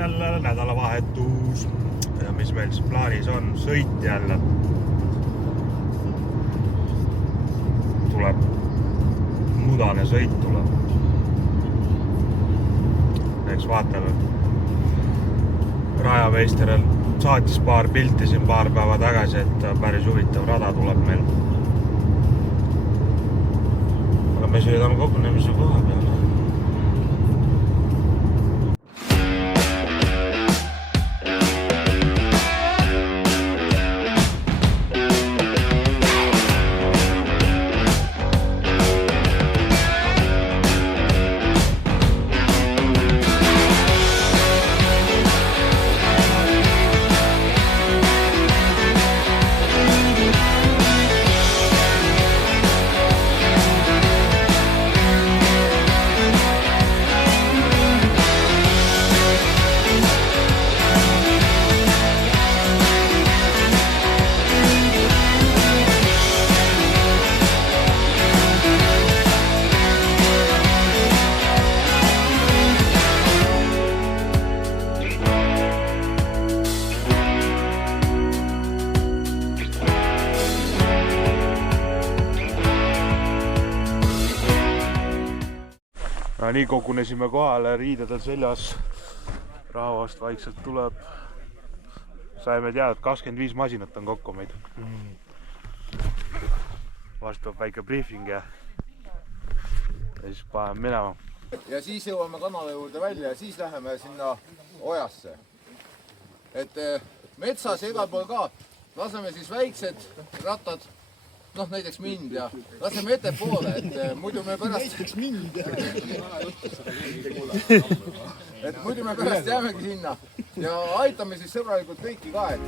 jälle nädalavahetus ja mis meil siis plaanis on, sõit jälle. Tuleb mudane sõit tuleb. Eks vaatame. Rajameisteril saatis paar pilti siin paar päeva tagasi, et päris huvitav rada tuleb meil. Aga me sõidame kogunemise koha peale. Nii kogunesime kohale, riided on seljas, rahvast vaikselt tuleb. Saime teada, et 25 masinat on kokku meid. Vastu väike briefing ja siis paneme minema. Ja siis jõuame kanala juurde välja ja siis läheme sinna ojasse. Et metsas ja igal pool ka laseme siis väiksed rattad, noh näiteks mind ja laseme ette poole, et muidu me pärast... Näiteks mind et muidu me pärast jäämegi sinna ja aitame siis sõbralikult kõiki ka, et...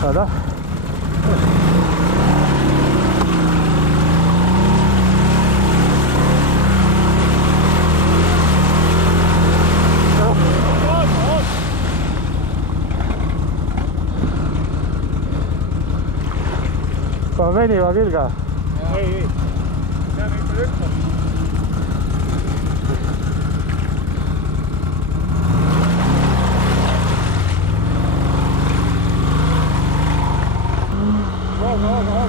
Saada. Ka veniva külge? Ei. Peame ikka lükkama. Aga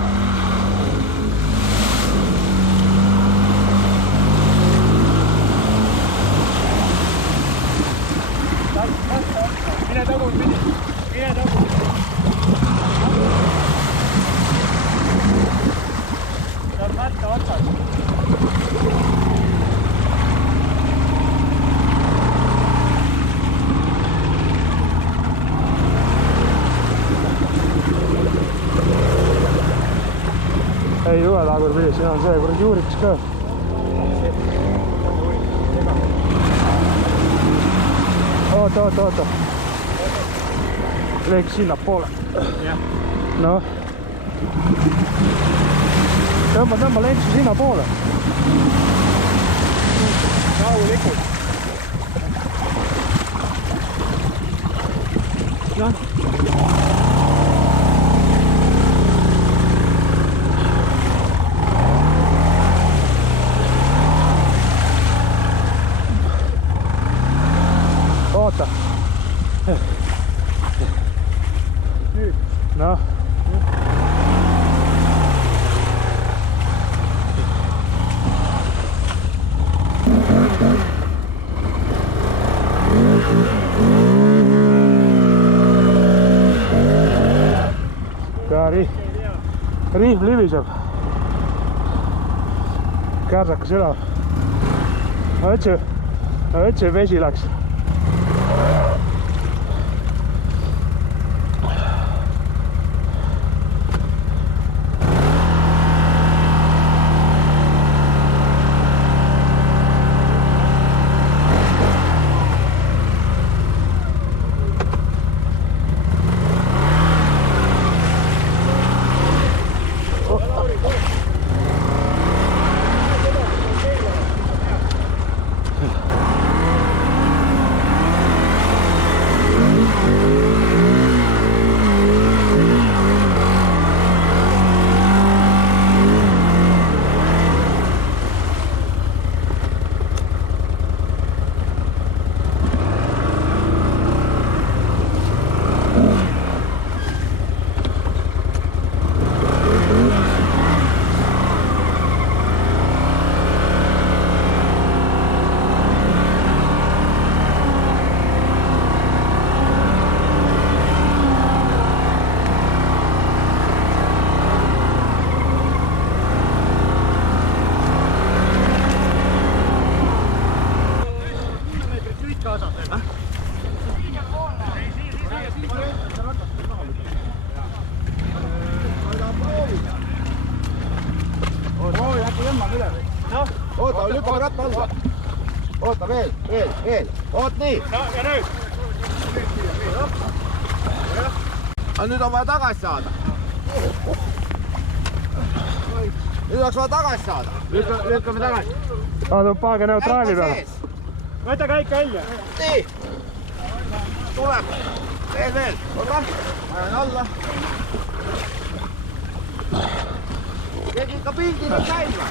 siin on see kuradi juuriks ka. Oota. Leeks sinna poole. Noh. Tõmba lentsu sinna poole. Rahulikult. Noh. Oota. Nüüd. Noh. Riif libiseb. Kärsakas üle. Ma ütlesin, vesi läks. Oota, lükkame ratta alla. Oota, veel. Oot nii. No ja nüüd. Aga nüüd on vaja tagasi saada. Nüüd oleks vaja tagasi saada. Lükkame tagasi. Saad paage neutraali peale. Võta käik välja. Nii. Tuleb. Veel. Oota. Ajan alla. Keegi ikka pildil on käima.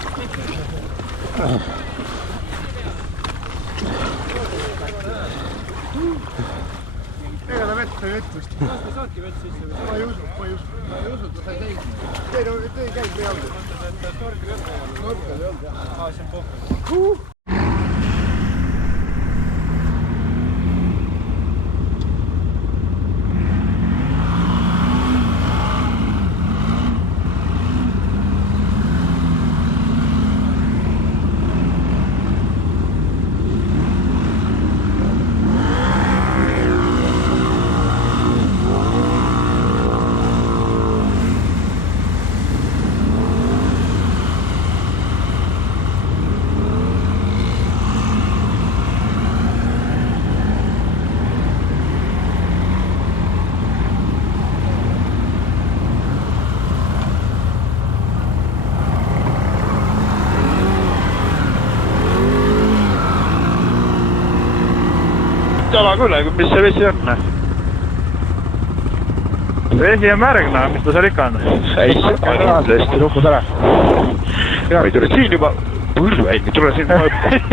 Ega ta vett või vist. Kas te saadki vett sisse? Ma ei usu, ta sai teisni. Tõi käib või jalgu. Snorkel ei olnud, jah. See on pohv. Jala küll, mis see vesi on? Vesi on märgna, mis ta seal ikka on? Hästi lukud ära. Ja ei tule siin juba põlve, ei tule siin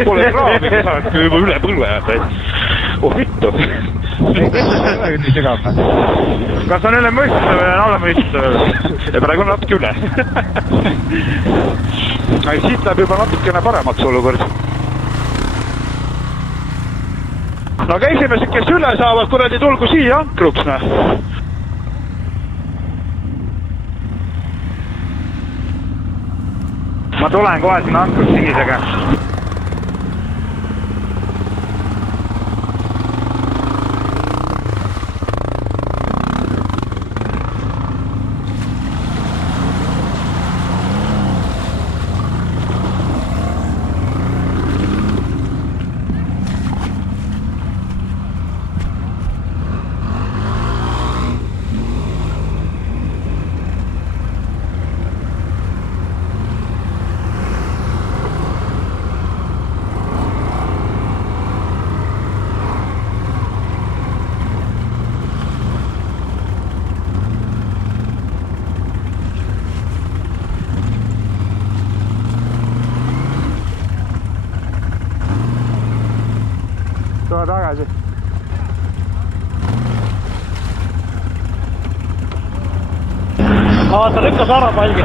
pole kraami, kui saad juba üle põlve jääda. Oh vittu. Kas on üle mõistuse või on alla mõistuse? Ja praegu on natuke üle. Siit läheb juba natukene paremaks olukord. No aga esimesed, kes üle saavad, kuradi tulgu siia ankruks, näe. Ma tulen kohe sinna ankruks sigisega. tule tagasi. Vaata, lükkas ära palgi.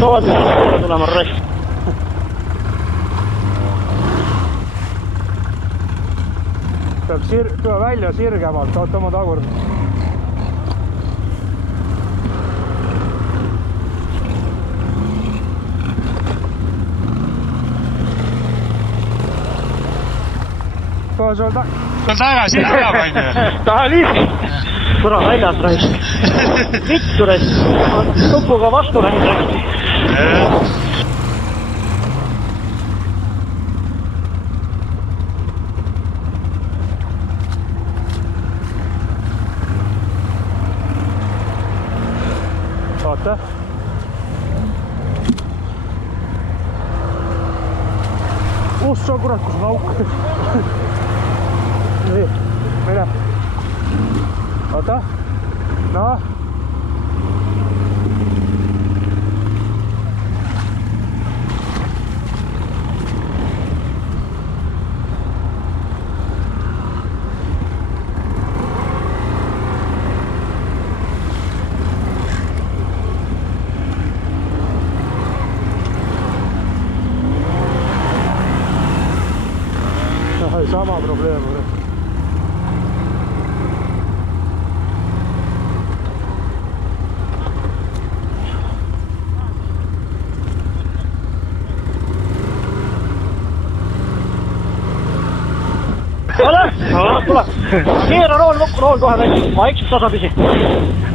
Tood tulema rest. Peab tule välja sirgemalt, oota oma tagur. Tule sul tagasi tuleb, on ju. taha liivi. Kõra väljas raisk. Vittu raisk. Tupuga vastu läinud raisk. Oota. Ussa kurat, kus on auk. Nii, mine. Oota. No. Sama probleem. Ole! Tule! Keera rool kohe välja. Vaikselt tasapisi.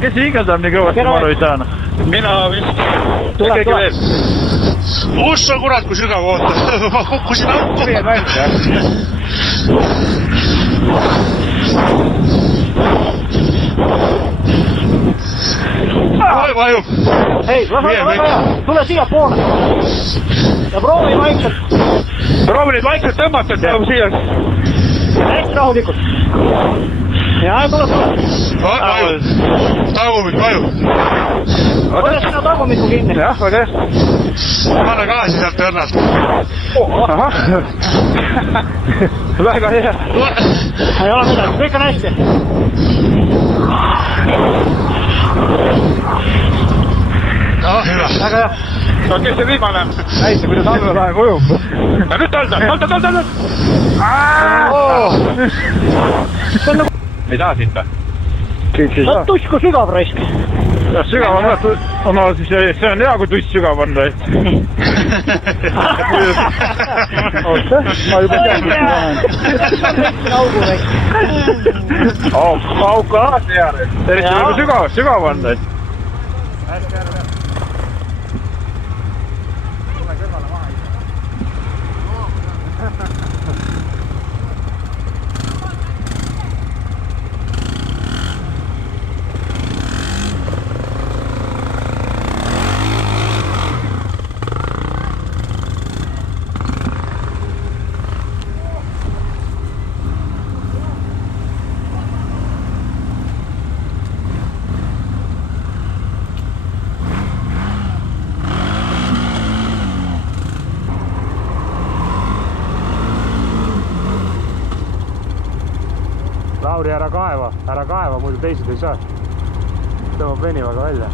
Kes liiga saab nii kõvasti maru ei saanud? Mina vist. Tule. Ussa kurat, kui sügav oota. Ma kukkusin auku. Vajub. Hei, tule siia poole. Ja proovi vaikselt. Proovi nüüd vaikselt tõmmata, et tuleb siia. Hästi rahulikult. Ja tule. Vajub. Tagumik vajub. Ole sinna tagumiku kinni. Jah, väga hea. Anna gaasi sealt õnnalt. Ahah. Väga hea. Ei ole midagi, kõik on hästi. No, hüva. Väga hea. No, kes see viimane? Näita, kuidas alla läheb ujub. Ja nüüd talda. Ei taha siit või? Sa oled tusku sügav raisk. Sügav on ka, no siis see on hea, kui tuss sügav on. Oota, ma juba tean, mis ma lähen. Augu raisk. Auk alati hea. Eriti nagu sügav on. Lauri, ära kaeva, muidu teised ei saa. Tõmbab venivaga välja.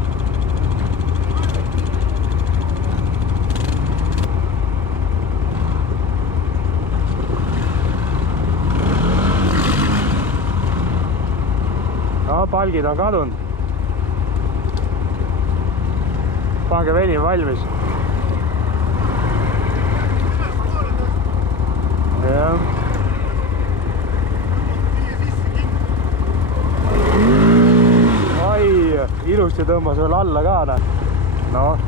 No, palgid on kadunud. Pange venim valmis. Jah. Ilusti tõmbas veel alla ka. No.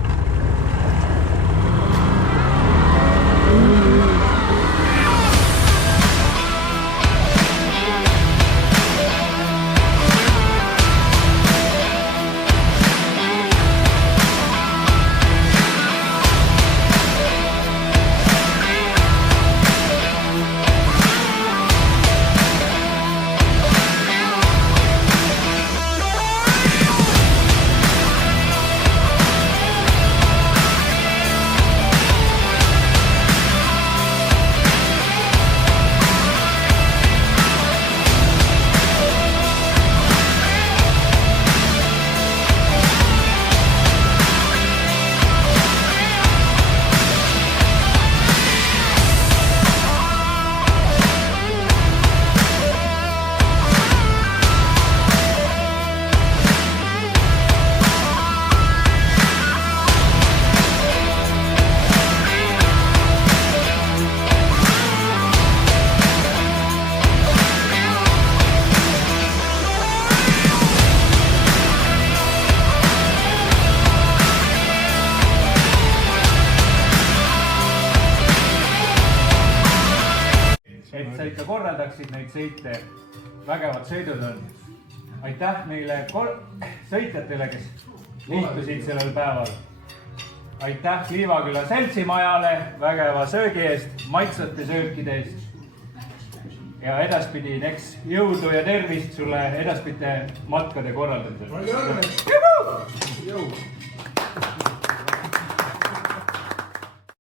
sa korraldaksid neid sõite. Vägevad sõidud on. Aitäh neile sõitjatele, kes liitusid sellel päeval. Aitäh Kliivaküla seltsimajale vägeva söögi eest, maitsvate söökide eest. Ja edaspidi eks jõudu ja tervist sulle edaspidi matkade korraldamisel. Jõu!